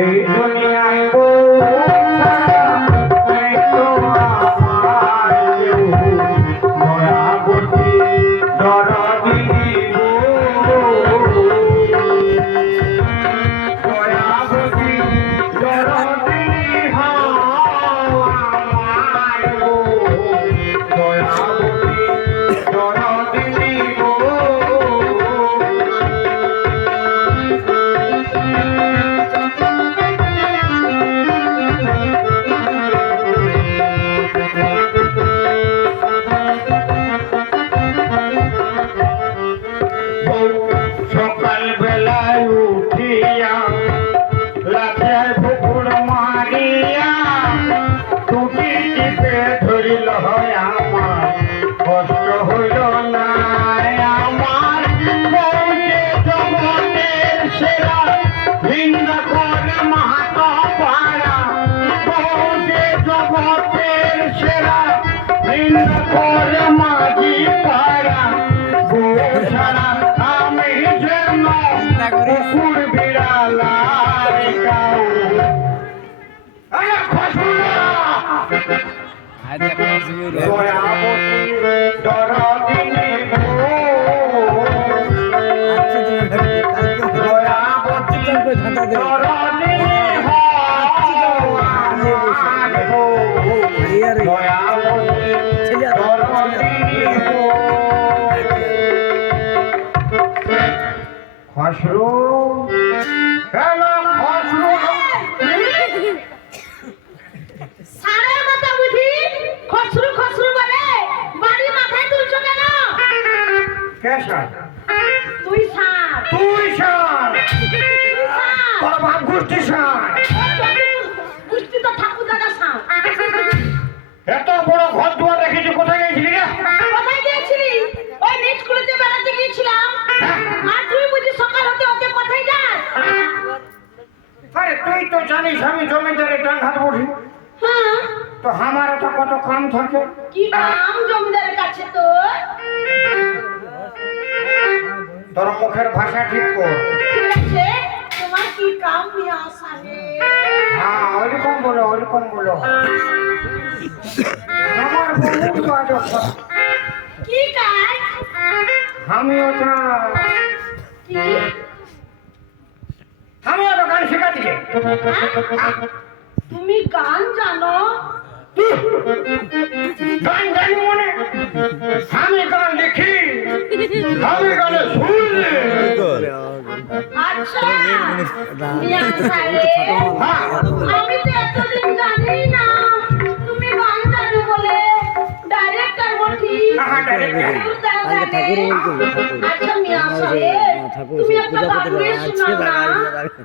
এই দুনিয়ায় বউ ছাড়া এই তো আমার কেউ, দয়াবতী দরদিনী দয়াবতী দরদিনী হও আমার গো, দয়াবতী দরদিনী গো। সকাল বেলায় উঠিয়া লাঠিয়ায় পুকুর মারিয়া টুটি টিপে ধরিল হয় আমার কষ্ট হইল না। আমার বউ যে জগতের সেরা নিন্দা করে মাহাতো পাড়া, বউ যে জগতের সেরা নিন্দা করে মাঝি পাড়া, বউ ছাড়া আমি যেন কুকুর বিড়ালার গাও। দয়াবতী দরদিনী গো, দয়াবতী দরদিনী হও আমার গো, দয়াবতী দরদিনী গো। খসরু হ্যালো খসরু, সারের মাথা বুঝি খসরু খসরু বলে বাড়ি মাথায় তুলছো কেন? কে স্যার? তুই সার, তুই স্যার? তুই সার। তোর বাপ গোষ্ঠী স্যার? বুঝতি তো ঠাকুর দাদা সার। এত বড় ঘর দুয়ার রেখেছি, কোথায় গেছিলি রে? কোথায় গিয়েছিলি? ওই নিজ স্কুলেতে বেড়াতে গিয়েছিলাম। আর তুই বুঝি সকাল হতে হতে কোথায় যাস? আরে তুই তো জানিস আমি জমিদারের ডান হাত বসি, হ্যাঁ, তো আমারও তো কত কাম থাকে। কি কাম জমিদারের কাছে তোর? তোর মুখের ভাষা ঠিক কর। ঠিক আছে, তোমার কি কাম নিয়ে আসানে? হ্যাঁ ওইরকম বলো, ওইরকম বলো। আমার বহু কাজ আছে। কি কাজ? আমিও তো কি? গান শেখাচ্ছি। তুমি গান জানো? গান জানি মানে আমি গান লিখি, আমি গানে শুনি। আচ্ছা, মিয়া সাহেব, আমি তো এতদিন জানি না তুমি গান জানো বলে। ডাইরেক্টর বটি আচ্ছা মিয়া সাহেব, তুমি একটা গান শোনাও না।